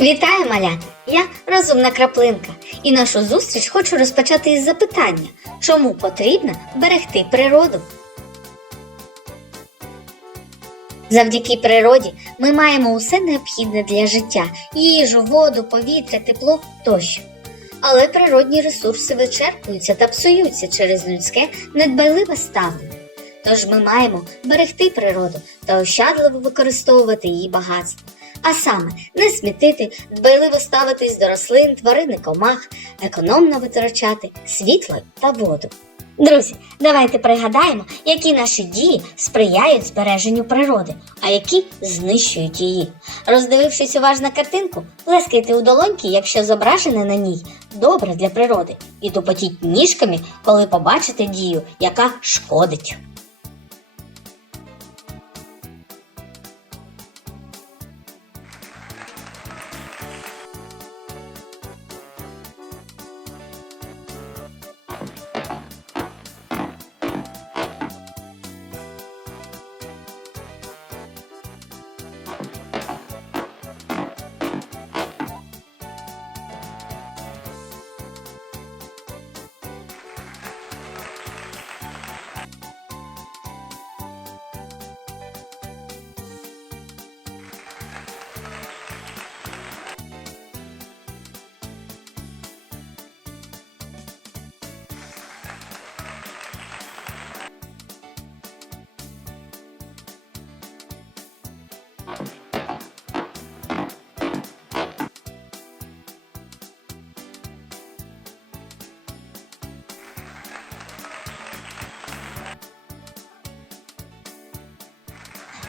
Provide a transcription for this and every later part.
Вітаю, малята! Я розумна краплинка, і нашу зустріч хочу розпочати із запитання, чому потрібно берегти природу. Завдяки природі ми маємо усе необхідне для життя: їжу, воду, повітря, тепло тощо. Але природні ресурси вичерпуються та псуються через людське недбайливе ставлення. Тож ми маємо берегти природу та ощадливо використовувати її багатство. А саме не смітити, дбайливо ставитись до рослин, тварин і комах, економно витрачати світло та воду. Друзі, давайте пригадаємо, які наші дії сприяють збереженню природи, а які знищують її. Роздивившись уважно картинку, плескайте у долоньки, якщо зображене на ній добре для природи, і тупотіть ніжками, коли побачите дію, яка шкодить.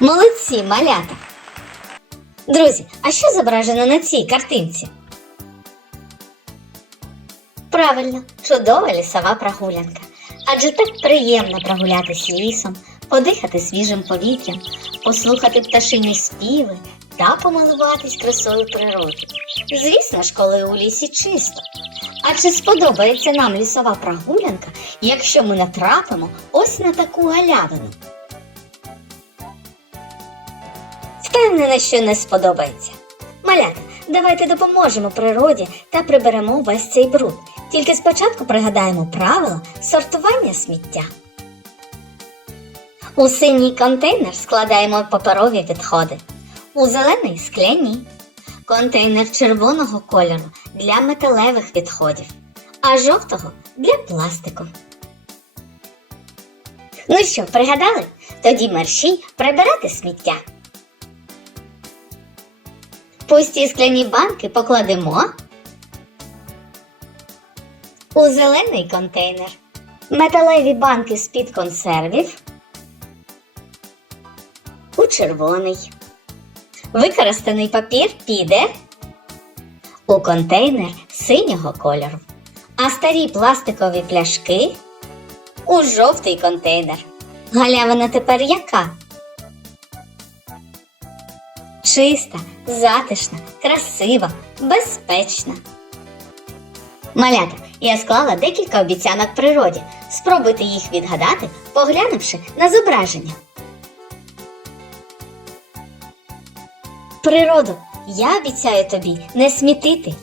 Молодці, малята! Друзі, а що зображено на цій картинці? Правильно, чудова лісова прогулянка. Адже так приємно прогулятись лісом, подихати свіжим повітрям, послухати пташині співи та помилуватись красою природи. Звісно ж, коли у лісі чисто. А чи сподобається нам лісова прогулянка, якщо ми натрапимо ось на таку галявину? Впевнена, що не сподобається. Малята, давайте допоможемо природі та приберемо весь цей бруд. Тільки спочатку пригадаємо правила сортування сміття. У синій контейнер складаємо паперові відходи, у зелений скляні, контейнер червоного кольору для металевих відходів, а жовтого для пластику. Ну що, пригадали? Тоді мерщій прибирати сміття. Пусті скляні банки покладемо у зелений контейнер. Металеві банки з-під консервів червоний. Використаний папір піде у контейнер синього кольору. А старі пластикові пляшки у жовтий контейнер. Галявина тепер яка? чиста, затишна, красива, безпечна. Малята, я склала декілька обіцянок природі. Спробуйте їх відгадати, поглянувши на зображення. Природу, я обіцяю тобі не смітити.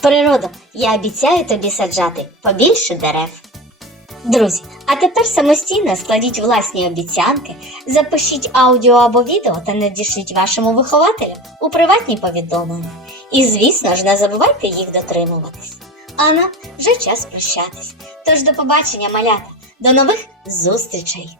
Природу, я обіцяю тобі саджати побільше дерев. Друзі, а тепер самостійно складіть власні обіцянки, запишіть аудіо або відео та надішліть вашому вихователю у приватні повідомлення. І, звісно ж, не забувайте їх дотримуватись. А нам вже час прощатись. Тож до побачення, малята, до нових зустрічей!